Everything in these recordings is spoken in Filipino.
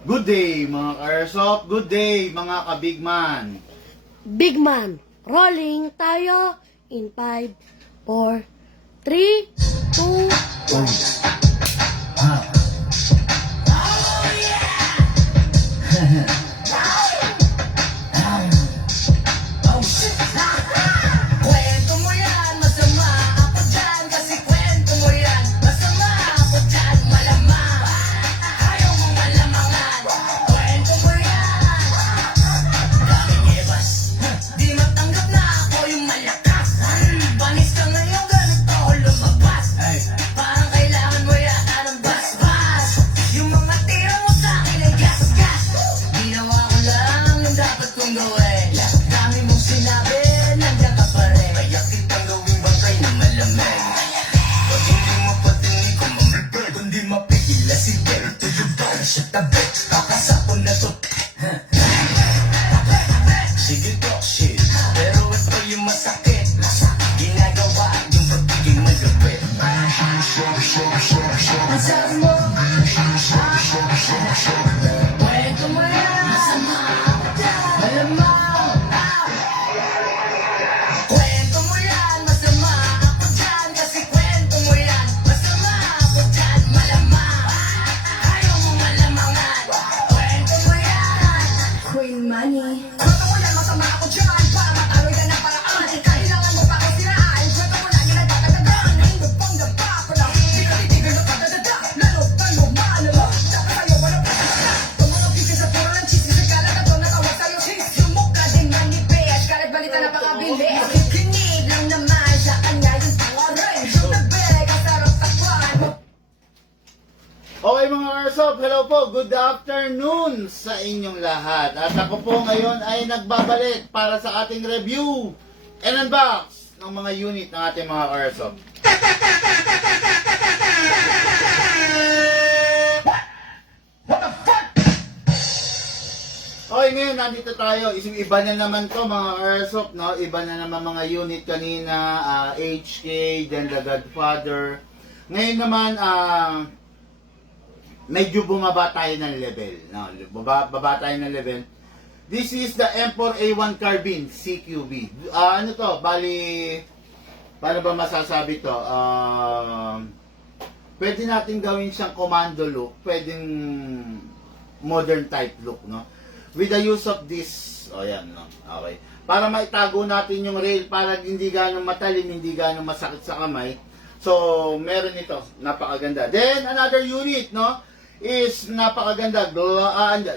Good day mga ka-airsoft, good day mga ka-bigman. Big man, rolling tayo in 5, 4, 3, 2, 1. Kwento mo yan, masama ako dyan. Kasi kwento mo yan, masama ako dyan. Malamang, ayaw mong malamangan. Kwento mo yan, daming ebas. Di matanggap na ako yung malakas. Panis ka ngayon, ganito ako lumabas. Parang kailangan mo yata ng basbas. Yung mga tira mo sa akin ay gas-gas. Ginawa ko lang yung dapat kong gawin. Dami mong sinabi, nandiyan ka pa rin. Kaya kitang gawing bangkay na malamig. Pag hindi mo patinig kung mamripid, kundi mapigil na sige. Tulog daw na siya tabi, kakasapon na to. Sige talk shit, pero ito yung masakit. Ginagawa yung pagiging malupit. Ang sabi mo, kwento mo yan, masama ako dyan. Malamang, kwento mo yan, masama ako dyan. Kasi kwento mo yan, masama ako dyan. Malamang, ayaw mo malamangan. Kwento mo yan, Queen Money. Kwento mo yan, masama ako dyan. Para mataloy ka na paraan. Kailangan mo pa ako siraan. Kwento mo lang, ginagdadadagan. Hindi pang dapa pa lang. Di ka titigil na kadadada. Lalo tayo malama. Dapat tayo wala pa sa Kung mga pigil sa puro ng chismis. Ikalat na to, natawag sa'yo sis. Yung mukha din manipis. Kalit balita na pakabilis. Makikinig lang naman sa kanya yung pangarin. Yung nagbelay ka sarap takpan. Okay mga ka-airsoft, hello po, good afternoon sa inyong lahat. At ako po ngayon ay nagbabalik para sa ating review and unbox ng mga unit ng ating mga ka-airsoft. Okay, ngayon nandito tayo. Iba na naman to mga airsoft, no? Iba na naman mga unit kanina, HK, then the Godfather. Ngayon naman, medyo bumaba tayo ng level, no? Baba tayo ng level. This is the M4 A1 Carbine CQB. Ano to? Bali, paano ba masasabi to? Pwede natin gawin siyang commando look, pwedeng modern type look, no? With the use of this, yan, no? Okay. Para maitago natin yung rail, para hindi ganong matalim, hindi ganong masakit sa kamay. So, meron ito, napakaganda. Then, another unit, no? Is napakaganda.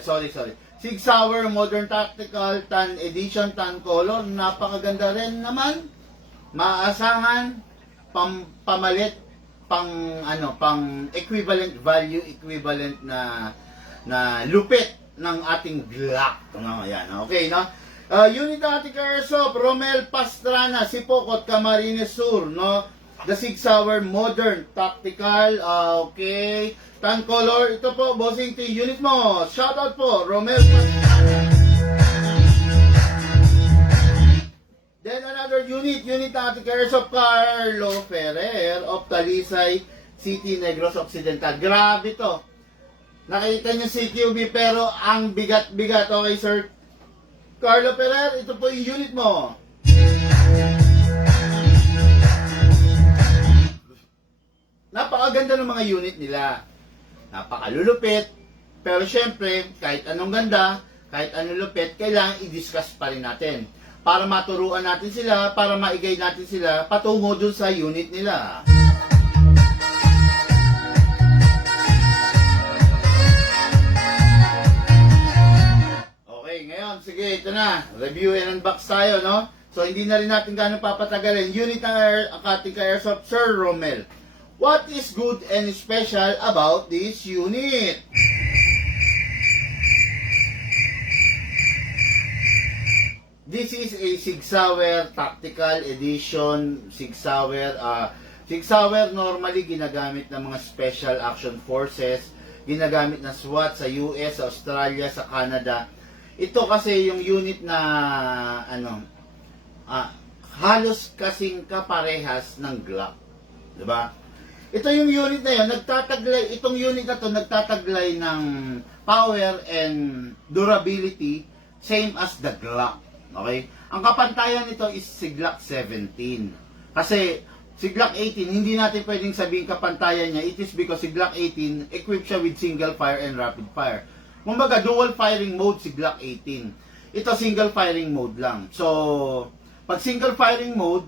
Sorry. Sig Sauer Modern Tactical Tan Edition Tan Color. Napakaganda rin naman. Maasahan, pamalit, pang equivalent value, equivalent na lupit ng ating Glock. Yan, okay, no? Unit ng ating ka-airsoft, Romel Pastrana, Sipokot, Camarines Sur, no? The Sig Sauer Modern Tactical, okay. Tan Color, ito po, bossing to unit mo. Shoutout po, Romel Pastrana. Then another unit ng ating ka-airsoft, Carlo Ferrer of Talisay City, Negros Occidental. Grabe to. Nakita niyo si QB pero ang bigat-bigat. Okay, sir. Carlo Ferrer, ito po yung unit mo. Napakaganda ng mga unit nila. Napakalulupit. Pero syempre, kahit anong ganda, kahit anong lupit, kailangan i-discuss pa rin natin. Para maturuan natin sila, para maigay natin sila patungo dun sa unit nila. Ngayon, sige, ito na. Review and unbox tayo, no? So, hindi na rin natin gano'ng papatagalin. Unit ng ating ka-airsoft, Sir Romel. What is good and special about this unit? This is a Sig Sauer Tactical Edition. Sig Sauer. Sig Sauer normally ginagamit ng mga Special Action Forces. Ginagamit ng SWAT sa US, sa Australia, sa Canada. Ito kasi yung unit na halos kasing kaparehas ng Glock, 'di ba? Ito yung unit na yun, nagtataglay, itong unit na to nagtataglay ng power and durability same as the Glock. Okay? Ang kapantayan nito is si Glock 17. Kasi si Glock 18, hindi natin pwedeng sabihin kapantayan niya. It is because si Glock 18 equipped siya with single fire and rapid fire. Kumbaga, dual firing mode si Glock 18. Ito single firing mode lang. So, pag single firing mode,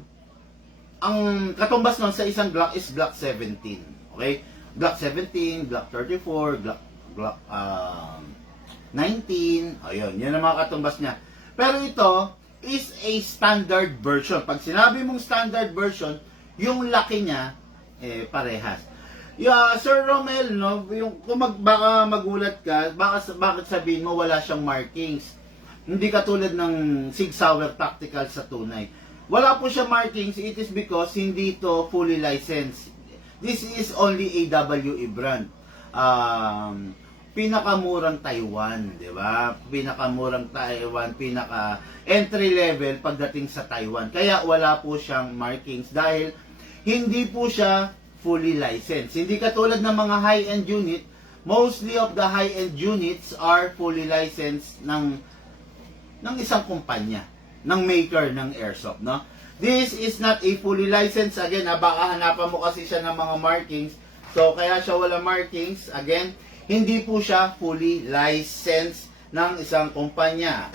ang katumbas nun sa isang Glock is Glock 17. Okay? Glock 17, Glock 34, Glock 19. Ayun, yun ang mga katumbas niya. Pero ito is a standard version. Pag sinabi mong standard version, yung laki niya, parehas. Sir Romel, no, yung, kung baka magulat ka, bakit sabihin mo wala siyang markings? Hindi katulad ng Sig Sauer Tactical sa tunay. Wala po siya markings, it is because hindi ito fully licensed. This is only AWE brand. Pinakamurang Taiwan, di ba? Pinakamurang Taiwan, pinaka entry level pagdating sa Taiwan. Kaya wala po siyang markings dahil hindi po siya fully licensed. Hindi katulad ng mga high-end unit, mostly of the high-end units are fully licensed ng isang kumpanya, ng maker ng airsoft, no? This is not a fully licensed. Again, baka hanapan mo kasi siya ng mga markings. So, kaya siya wala markings. Again, hindi po siya fully licensed ng isang kumpanya.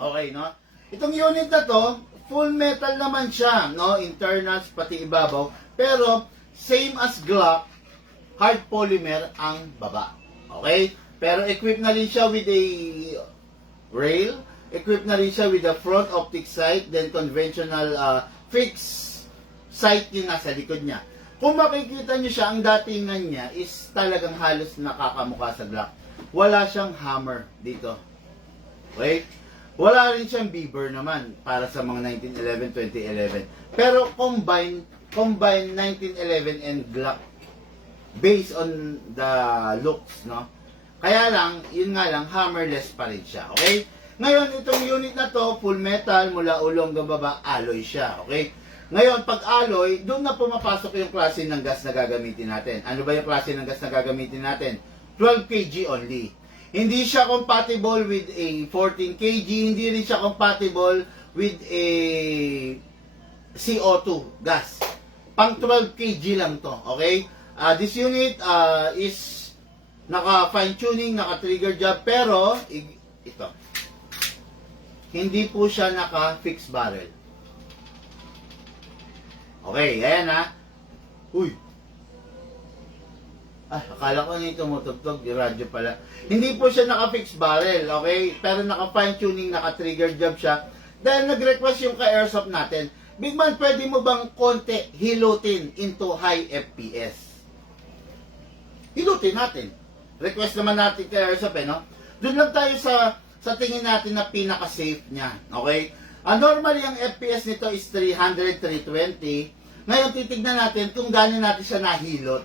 Okay, no? Itong unit na to, full metal naman siya, no? Internals, pati ibabaw. Pero, same as Glock, hard polymer ang baba. Okay? Pero, equipped na rin siya with a rail. Equipped na rin siya with a front optic sight, then conventional fixed sight yung nasa likod niya. Kung makikita niyo siya, ang datingan niya is talagang halos nakakamukha sa Glock. Wala siyang hammer dito. Okay? Wala rin siyang beaver naman para sa mga 1911, 2011. Pero combine 1911 and Glock based on the looks, no? Kaya lang, yun nga lang, hammerless pa rin siya. Okay? Ngayon, itong unit na to, full metal, mula ulong hanggang baba, alloy siya. Okay? Ngayon, pag alloy, doon na pumapasok yung klase ng gas na gagamitin natin. Ano ba yung klase ng gas na gagamitin natin? 12 kg only. Hindi siya compatible with a 14 kg, hindi rin siya compatible with a CO2 gas. Pang 12 kg lang to. Okay? This unit is naka fine tuning, naka trigger job, pero ito. Hindi po siya naka-fixed barrel. Okay, ayan ha. Uy. Akala ko nito tumutugtog, yung radyo pala. Hindi po siya naka-fixed barrel, okay? Pero naka-fine tuning, naka-trigger job siya. Dahil nag-request yung ka-airsoft natin, Big Man, pwede mo bang konti hilutin into high FPS? Hilutin natin. Request naman natin ka-airsoft, no? Doon lang tayo sa tingin natin na pinaka-safe niya. Okay? Normally, ang FPS nito is 300, 320. Ngayon, titignan natin kung gano'n natin siya nahilot.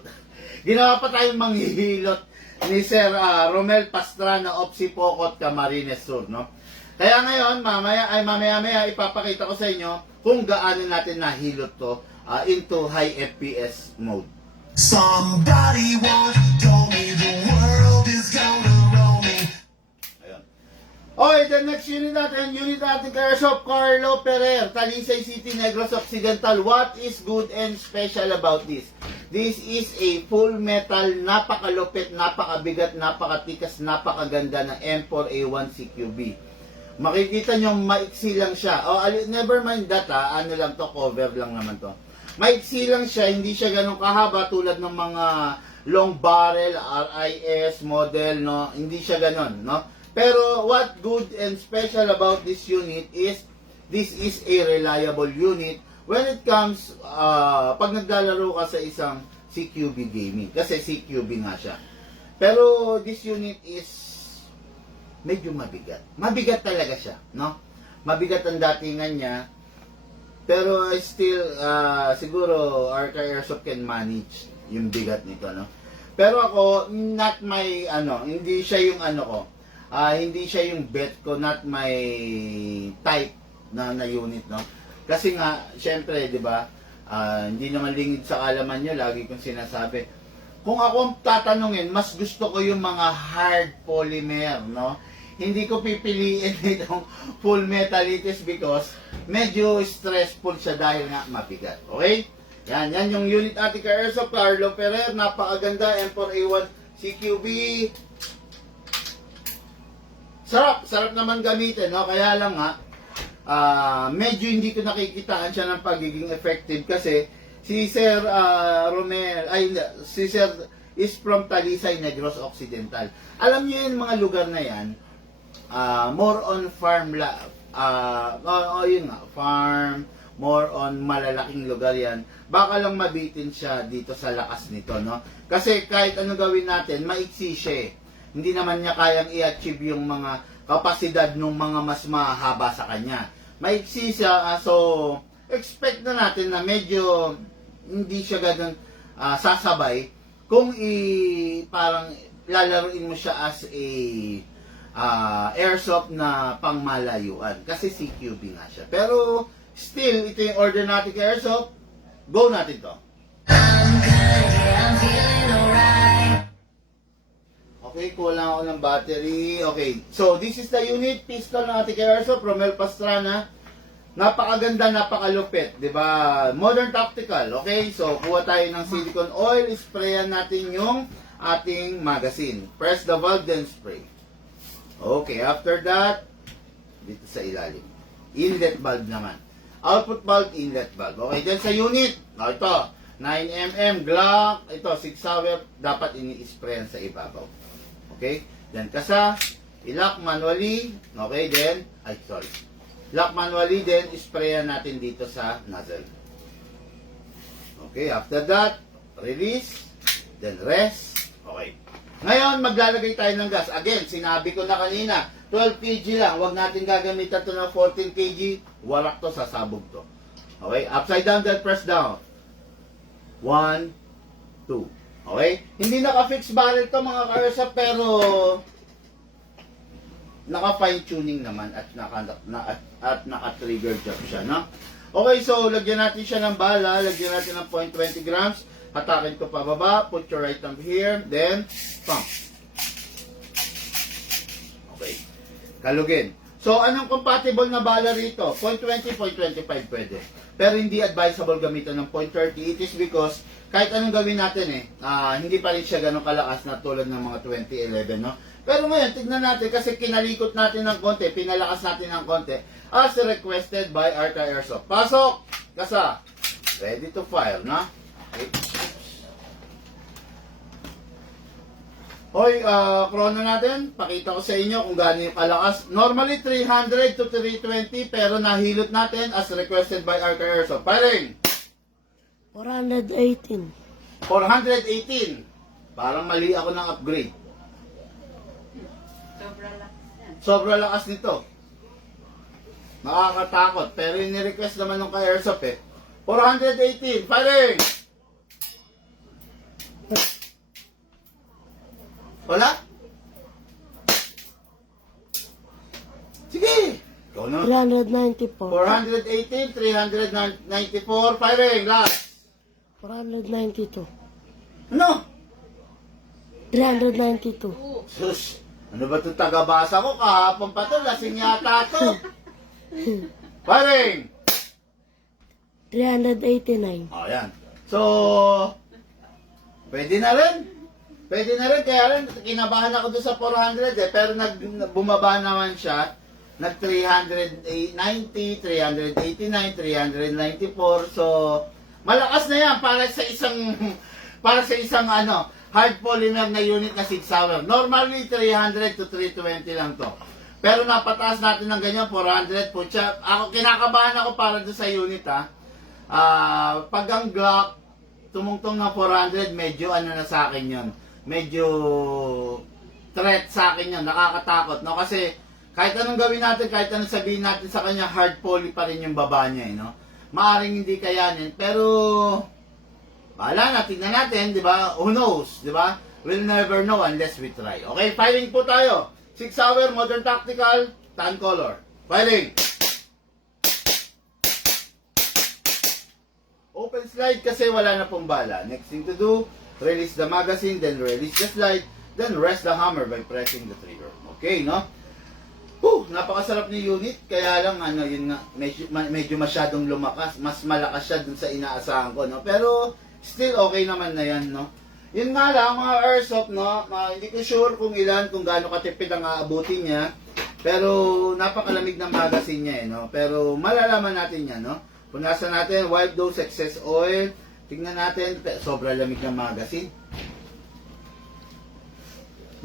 Ginawa pa tayong manghihilot ni Sir Romel Pastrana of Sipocot, Camarines Sur, no? Kaya ngayon, mamaya ipapakita ko sa inyo kung gaano natin nahilot to into high FPS mode. Somebody once told me the world is gonna roll me. Okay, the next unit natin kay Airsoft Carlo Ferrer, Talisay City, Negros Occidental. What is good and special about this? This is a full metal, napakalupit, napakabigat, napakatikas, napakaganda ng M4A1 CQB. Makikita nyo, maiksi lang siya. Never mind that, ano lang to, cover lang naman to. Maiksi lang siya, hindi siya ganun kahaba tulad ng mga long barrel, RIS model, no? Hindi siya ganun, no? Pero what good and special about this unit is this is a reliable unit when it comes pag naglalaro ka sa isang CQB gaming. Kasi CQB nga siya. Pero this unit is medyo mabigat. Mabigat talaga siya, no? Mabigat ang datingan niya. Pero still, siguro RK Airsoft can manage yung bigat nito, no? Pero ako, not my, hindi siya yung ko. Hindi siya yung bet ko, not my type na unit, no? Kasi nga, syempre, di ba, Hindi naman lingid sa kaalaman nyo, lagi kong sinasabi. Kung ako ang tatanungin, mas gusto ko yung mga hard polymer, no? Hindi ko pipiliin itong full metal itis because medyo stressful siya dahil nga mabigat. Okay? Yan yung unit Attica Airsoft, Carlo Ferrer, napakaganda, M4A1 CQB. Sarap naman gamitin, no? Kaya lang nga, medyo hindi ko nakikitaan siya ng pagiging effective kasi si Sir si Sir is from Talisay, Negros Occidental. Alam niyo yung mga lugar na yan, more on farm yun nga, farm, more on malalaking lugar yan. Baka lang mabitin siya dito sa lakas nito, no? Kasi kahit ano gawin natin, maiksi siya eh. Hindi naman niya kayang i-achieve yung mga kapasidad ng mga mas mahaba sa kanya. Maiksi siya, so expect na natin na medyo hindi siya ganun sasabay kung parang lalaruin mo siya as a airsoft na pangmalayuan. Kasi CQB nga siya. Pero still, ito yung order natin kay airsoft. Go natin to. I'm good, yeah, I'm feeling alright. Okay, kulang ako ng battery. Okay, so this is the unit pistol ng ating airsoft, Romel Pastrana. Napakaganda, napakalupit, di ba? Modern tactical. Okay, so kuha tayo ng silicone oil, sprayan natin yung ating magazine. Press the valve, then spray. Okay, after that, dito sa ilalim. Inlet valve naman. Output valve, inlet valve. Okay, then sa unit, ito, 9mm Glock, ito, 6 Sauer, dapat ini-sprayan sa ibabaw. Okay, then kasa, i-lock manually, okay, then, lock manually, then sprayan natin dito sa nozzle. Okay, after that, release, then rest, okay. Ngayon, maglalagay tayo ng gas. Again, sinabi ko na kanina, 12 kg lang. Huwag natin gagamitan to ng 14 kg. Warak to, sasabog to. Okay? Upside down, then press down. 1, 2. Okay? Hindi naka-fix barrel to mga ka-airsoft, pero naka-fine tuning naman at naka-trigger job siya, no? Okay, so lagyan natin siya ng bala. Lagyan natin ng 0.20 grams. Hatakin ko pababa, put your right thumb here, then pump. Okay. Kalugin. So, anong compatible na bala rito? 0.20, 0.25 pwede. Pero hindi advisable gamitan ng 0.30. It is because, kahit anong gawin natin hindi pa rin siya ganun kalakas na tulad ng mga 2011, no? Pero ngayon, tignan natin kasi kinalikot natin ng konti, pinalakas natin ng konti, as requested by Arca Airsoft. Pasok! Kasa! Ready to fire, no? Okay. Hoy, chrono natin. Pakita ko sa inyo kung gaano yung kalakas. Normally 300 to 320 pero nahilot natin as requested by Arca Airsoft. Firing! 418. 418. Parang mali ako ng upgrade. Sobra lakas nito. Nakakatakot. Pero yung ni-request naman ng ka-Airsoft 418. Firing! Wala? Sige! Ikaw na. 394. 418, 394, firing, last. 492. Ano? 392. Sus, ano ba itong tagabasa ko? Kahapon pa to, lasing yata to. Firing! 389. O, yan. So, pwede na rin. Pwede na rin, kaya rin, kinabahan ako doon sa 400 pero bumaba naman siya, nag 390, 389, 394, so, malakas na yan para sa isang hard polymer na unit na 6 Sauer. Normally, 300 to 320 lang to. Pero napataas natin ng ganyan, 400 po siya. Ako, kinakabahan ako para doon sa unit, pag ang Glock, tumungtong ng 400, medyo na sa akin yun. Medyo threat sa akin yun, nakakatakot, no? Kasi kahit anong gawin natin, kahit anong sabihin natin sa kanya, hard poly pa rin yung baba niya, no? Maaring hindi kayanin, pero bahala na, tignan natin, di ba? Who knows, di ba? We'll never know unless we try. Okay, firing po tayo. 6 Sauer, Modern Tactical, tan color. Firing! Open slide kasi wala na pong bala. Next thing to do, release the magazine, then release the slide, then rest the hammer by pressing the trigger. Okay, no? Napakasarap ni unit, kaya lang yun nga, medyo masyadong lumakas, mas malakas siya dun sa inaasahan ko, no? Pero still okay naman na yan, no? Yun nga lang, mga airsoft, no? Hindi ko sure kung gaano katipid ang aabutin niya, pero napakalamig ng magazine niya, no? Pero malalaman natin yan, no? Punasan natin, wipe those excess oil, tingnan natin, sobrang lamig ng magazine.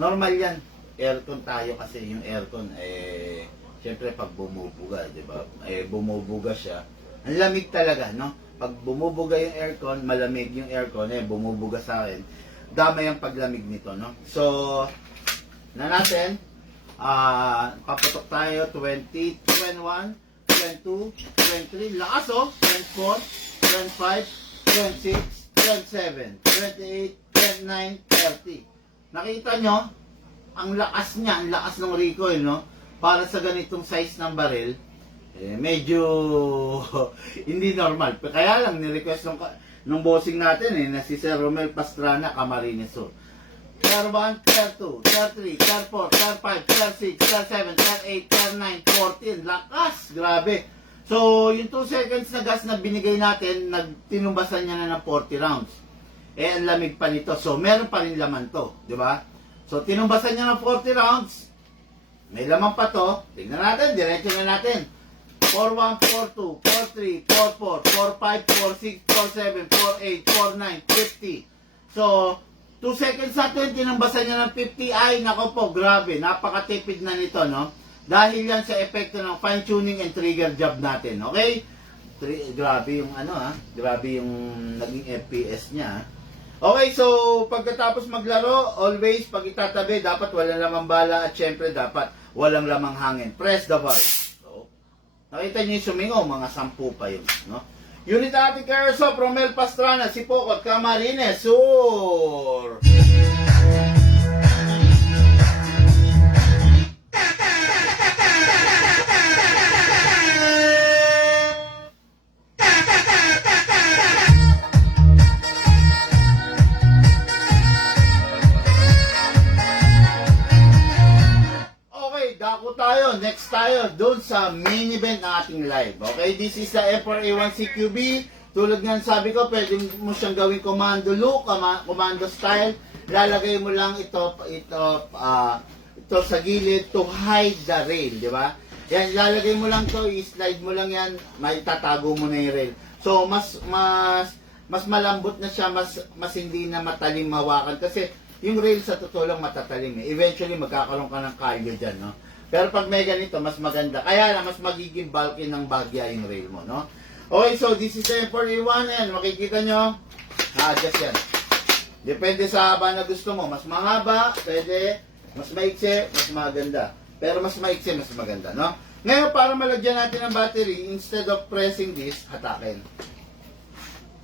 Normal yan. Aircon tayo kasi yung aircon syempre pag bumubuga, 'di ba? Bumubuga siya. Ang lamig talaga, no? Pag bumubuga yung aircon, malamig yung aircon, bumubuga sa akin. Damay ang paglamig nito, no? So, natin papatok tayo 20, 21, 22, 23, lakas oh, 24, 25, 26, 27, 28, 29, 30. Nakita nyo? Ang lakas niya, ang lakas ng recoil, no? Para sa ganitong size ng baril, medyo hindi normal. Kaya lang, ni-request nung bossing natin, na si Sir Romel Pastrana, Camarines Sur. Tier 1, Tier 2, Tier 3, Tier 4, Tier 5, Tier 6, Tier 7, Tier 8, Tier 9, 14. Lakas! Grabe! So, yung 2 seconds na gas na binigay natin, tinumbasan niya na ng 40 rounds. Ang lamig pa nito. So, meron pa rin laman to. Di ba? So, tinumbasan niya ng 40 rounds. May laman pa to. Tignan natin. Diretso na natin. 4-1, 4-2, 4-3, 4-4, 4-5, 4-6, 4-7, 4-8, 4-9, 50. So, 2 seconds natin. Tinumbasan niya ng 50. Ay, nako po. Grabe. Napakatipid na nito, no? Dahil yan sa epekto ng fine-tuning and trigger job natin. Okay? Grabe yung grabe yung naging FPS niya. Okay, so pagkatapos maglaro, always pag itatabi, dapat walang lamang bala at syempre dapat walang lamang hangin. Press the valve. So, nakita niyo yung sumingaw, mga 10 pa yun, no? Unit Ate Airsoft, Romel Pastrana, Sipokot, Camarines Sur. Next tayo doon sa main event ng ating live. Okay, this is the F4A1 CQB. Tulad nga sabi ko, pwede mo siyang gawing commando look, commando style. Lalagay mo lang ito sa gilid to hide the rail, di ba? Yan, lalagay mo lang to, i-slide mo lang yan, may tatago mo na yung rail. So, mas malambot na siya, mas hindi na matalim mawakan kasi yung rail sa totoo lang matatalim. Eventually, magkakaroon ka ng cardio dyan, no? Pero pag may ganito, mas maganda. Kaya na mas magiging bulky ng bagya yung rail mo, no? Okay, so this is the F4A1. Yan, makikita nyo. Na-adjust yan. Depende sa haba na gusto mo. Mas mahaba, pwede. Mas maiksi, mas maganda. Pero mas maiksi, mas maganda, no? Ngayon, para malagyan natin ang battery, instead of pressing this, hatakin.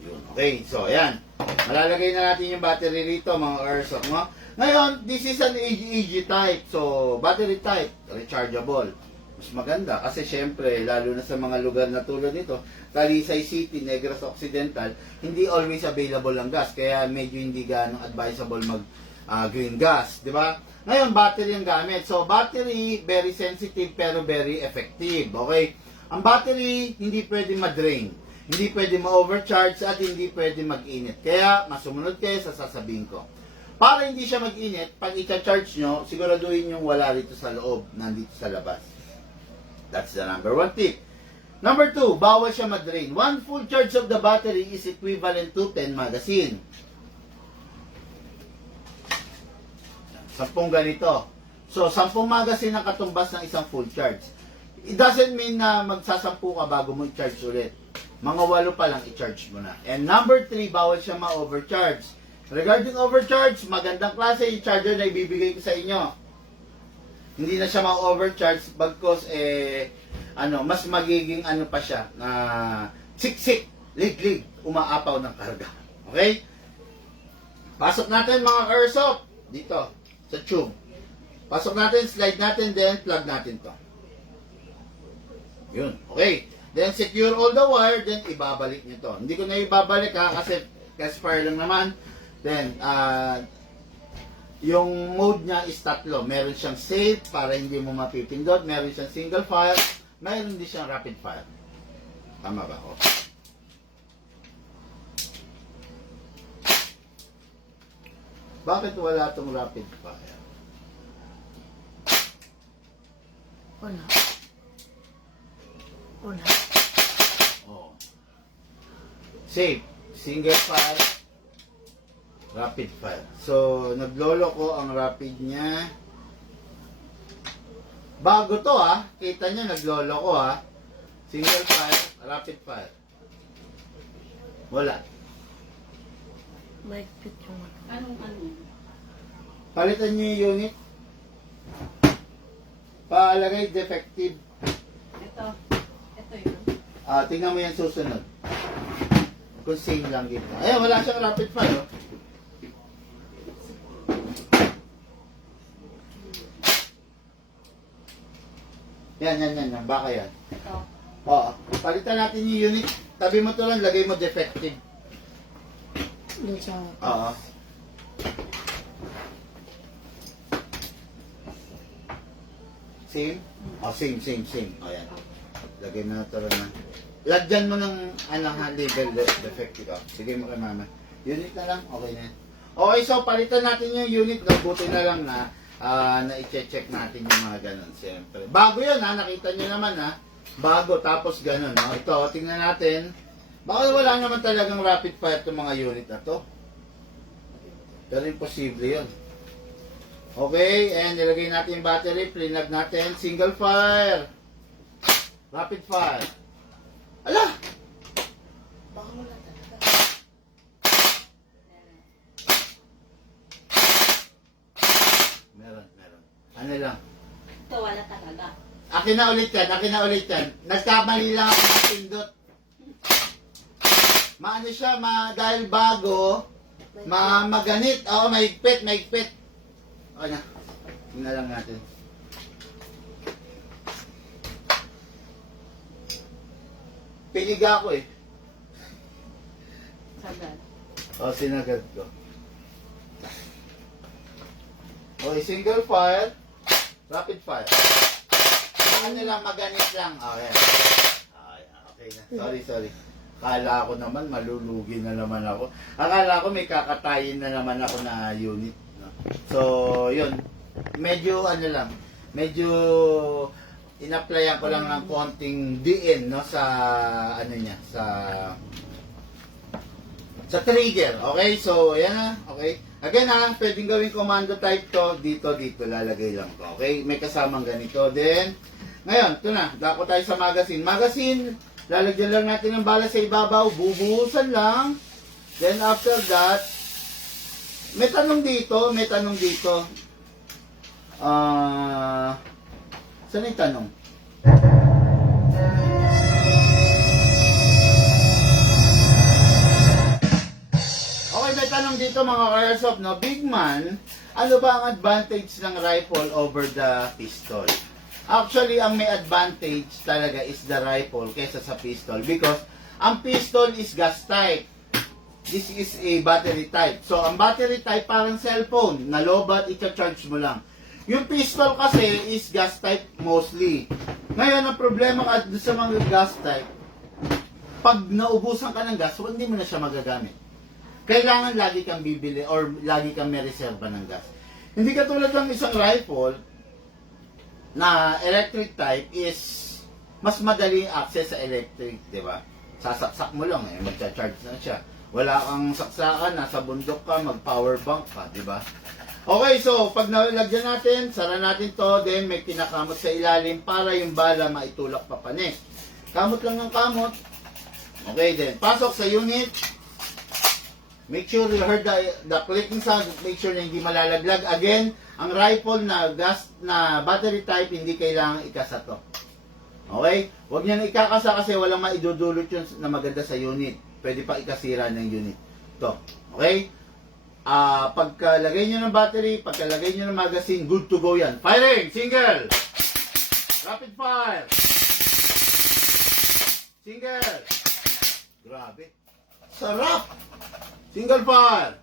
Yun, okay. So, ayan. Malalagay na natin yung battery rito, mga airsoft, no? Ngayon, this is an EG type. So, battery type, rechargeable. Mas maganda kasi syempre, lalo na sa mga lugar na tulad nito, Talisay City, Negros Occidental, hindi always available ang gas. Kaya medyo hindi ganong advisable mag green gas. Di ba? Ngayon, battery ang gamit. So, battery, very sensitive pero very effective. Okay? Ang battery, hindi pwede ma-drain. Hindi pwede ma-overcharge at hindi pwede mag-init. Kaya, masumunod kayo sa sasabihin ko. Para hindi siya mag-init, pag i-charge nyo, siguraduhin yung wala rito sa loob, nandito sa labas. That's the number 1 tip. Number 2, bawal siya ma-drain. 1 full charge of the battery is equivalent to 10 magazine. 10 ganito. So, 10 magazine ang katumbas ng isang full charge. It doesn't mean na magsasampu ka bago mo i-charge ulit. Mga 8 pa lang i-charge mo na. And number 3, bawal siya ma-overcharge. Regarding overcharge, magandang klase yung charger na ibibigay ko sa inyo. Hindi na siya ma-overcharge bagkos mas magiging pa siya na siksik, lig-lig, umaapaw ng karga. Okay? Pasok natin mga airsoft dito sa tube. Pasok natin, slide natin, then plug natin to. Yun. Okay. Then secure all the wire, then ibabalik nyo to. Hindi ko na ibabalik ha, kasi test fire lang naman. Then, yung mode niya is tatlo. Meron siyang safe para hindi mo mapipindot. Meron siyang single fire. Meron din siyang rapid fire. Tama ba? O. Bakit wala tong rapid fire? Wala. Wala. Oh. Safe. Single fire. Rapid fire. So, naglolo ko ang rapid niya. Bago to ha. Kita niya, naglolo ko ha. Single fire, rapid fire. Wala. Mahigpit yung ano. Anong? Palitan niyo yung unit. Palagay defective. Ito yun. Tingnan mo yan susunod. Kung same lang dito. Ayan, wala siyang rapid fire. Oh. Yan. Baka yan. Ito. Oo. Palitan natin yung unit. Tabi mo to lang, lagay mo defective. Doon sa... Oo. Same? Oh, same. O, yan. Lagay mo na to lang. Lagyan mo ng label defective. Oh. Sige mo kay mama. Unit na lang, okay na yan. Okay, so palitan natin yung unit. Buti na lang na i-check natin yung mga ganun. Siyempre. Bago yan ha, nakita nyo naman ha. Bago, tapos ganun. No? Ito, tingnan natin. Baka wala naman talagang rapid fire itong mga unit na to. Pero imposible yun. Okay, and nilagay natin yung battery. Plinag natin. Single fire. Rapid fire. Ala! Baka wala talaga. Meron. Ano lang? Ito wala talaga. Akin na ulit yan. Nagkamali lang ako ng pindot. Maano siya, dahil bago, maganit. Oo, mahigpit. O na, tingnan lang natin. Piniga ko eh. Sagad. O, sinagad ko. Okay, single fire, rapid fire. Ano lang, maganit lang. Okay. Okay na. Sorry. Akala ko naman, malulugi na naman ako. Akala ko may kakatayin na naman ako na unit. No? So, yun. Medyo in-applyan ko lang ng konting DN, no, sa sa trigger. Okay? So, ayan na. Okay? Again ha, pwedeng gawing commando type to. Dito, lalagay lang to. Okay? May kasamang ganito. Then, ngayon, ito na. Dako tayo sa magazine. Magazine, lalagyan lang natin ng bala sa ibabaw. Bubuhusan lang. Then, after that, may tanong dito. Saan yung tanong? Okay, may tanong dito mga ka-airsoft, no? Big man, ano ba ang advantage ng rifle over the pistol? Actually, ang may advantage talaga is the rifle kaysa sa pistol because ang pistol is gas type. This is a battery type. So, ang battery type parang cellphone, na lobat, i-charge mo lang. Yung pistol kasi is gas type mostly. Ngayon, ang problema ka sa mga gas type, pag naubusan ka ng gas, hindi mo na siya magagamit. Kailangan lagi kang bibili or lagi kang may reserva ng gas. Hindi katulad ng isang rifle na electric type is mas madaling access sa electric, di ba? Sasaksak mo lang magcha-charge na siya. Wala kang saksakan, nasa bundok ka, mag-power bank ka, di ba? Okay, so pag nalagyan natin, sara natin to, then may kinakamot sa ilalim para yung bala maitulak pa panik. Kamot lang ng kamot. Okay, then pasok sa unit. Make sure you heard the clicking sound. Make sure na hindi malalaglag. Again, ang rifle na battery type, hindi kailangan ikasa to. Okay? Huwag niyo na ikakasa kasi walang maidudulot yun na maganda sa unit. Pwede pa ikasira ng unit. To. Okay? Pagkalagay nyo ng battery, pagkalagay nyo ng magazine, good to go yan. Firing! Single! Rapid fire! Single. Grabe. Sarap. Single fire.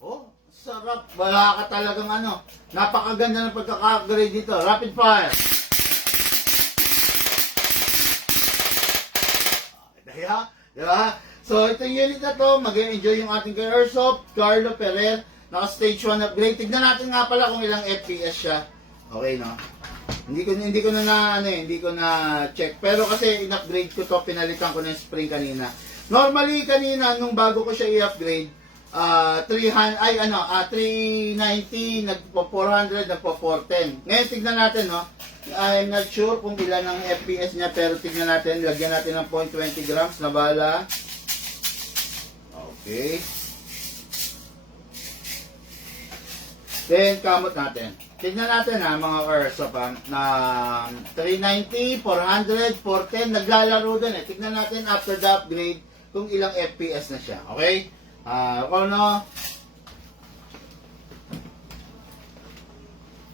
Oh, sarap. Wala ka talagang ano. Napakaganda ng pagkaka-upgrade dito. Rapid fire. Kaya, di ba? So, itong unit na to, mag-enjoy yung ating kay Airsoft, Carlo Ferrer, naka-stage 1 upgrade. Tignan natin nga pala kung ilang FPS siya. Okay, no? Hindi ko na check. Pero kasi in-upgrade ko to, pinalitan ko ng spring kanina. Normally kanina nung bago ko siya i-upgrade, 390, nagpo-400, nagpo-410. Ngayon tignan natin, no. I'm not sure kung ilan ang FPS niya, pero tignan natin, lagyan natin ng 0.20 grams na bala. Okay. Then, kamot natin. Tignan natin ha, mga Airsoft na 390, 400, 410, naglalaro din eh. Tignan natin after the upgrade kung ilang FPS na siya. Okay? Kung ano,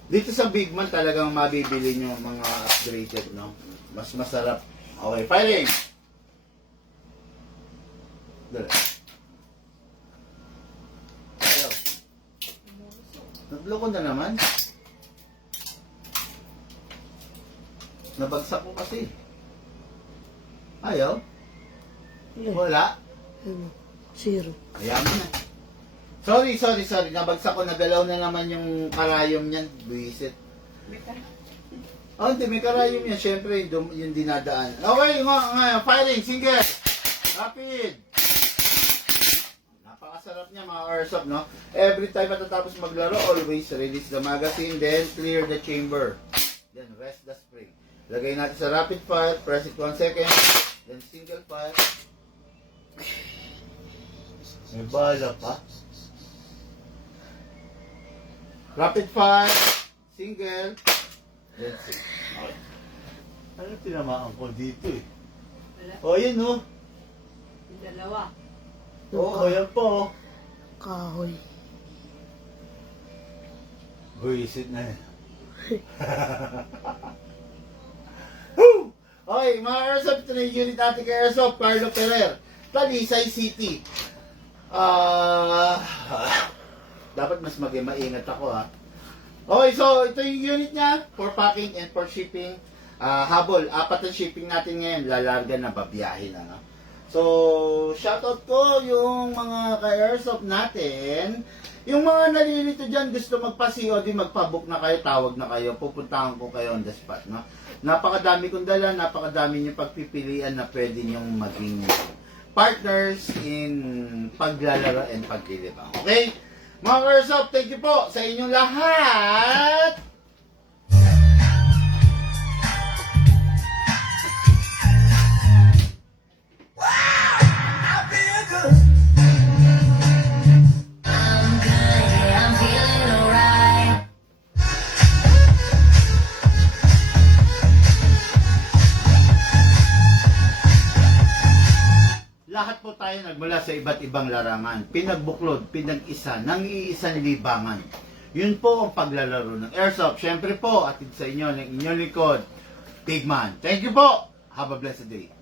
dito sa Big Man talagang mabibili nyo mga upgraded, no? Mas masarap. Okay, firing! Dali. Ayaw. Nagloko na naman. Nabagsak ko kasi. Ayaw? Wala? Zero. Ayan na. Sorry. Nabagsak ko, nagalaw na naman yung karayom niyan. Buisit. Oh, hindi, may karayom yan. Siyempre, yung dinadaan. Okay, firing, single. Rapid. Napakasarap niya, mga Airsoft, no? Every time matatapos maglaro, always release the magazine, then clear the chamber. Then rest the spring. Lagay natin sa rapid fire, press it 1 second, then single fire. May bala pa. Rapid fire, single, then six. Okay. Ano tinamaan ko dito eh? O, yun o. Dalawa. Oo, yan po. Kahoy. Buisit na yun. Woo! Okay, mga Airsoft, ito na yung unit natin kay Airsoft, Carlo Ferrer, Talisay City. Dapat mas maingat ako ha. Okay, so ito yung unit niya for packing and for shipping. Habol, 4 ang shipping natin ngayon, lalarga na, babiyahin na, no? So, shoutout ko yung mga ka-Airsoft natin. Yung mga nalilito dyan, gusto magpa-COD, magpa-book na kayo, tawag na kayo, pupuntahan ko kayo on the spot, no? Napakadami kong dala, napakadami niyong pagpipilian na pwede niyong maging partners in paglalaro and paglilibang. Okay? Mga Airsoft, thank you po sa inyong lahat! I feel good. I'm good, yeah, I'm feeling alright. Lahat po tayo nagmula sa iba't ibang larangan, pinagbuklod, pinag-isa, nang iisang libangan. Yun po ang paglalaro ng Airsoft. Siyempre po, atid sa inyo ng inyong likod, Big Man. Thank you po! Have a blessed day.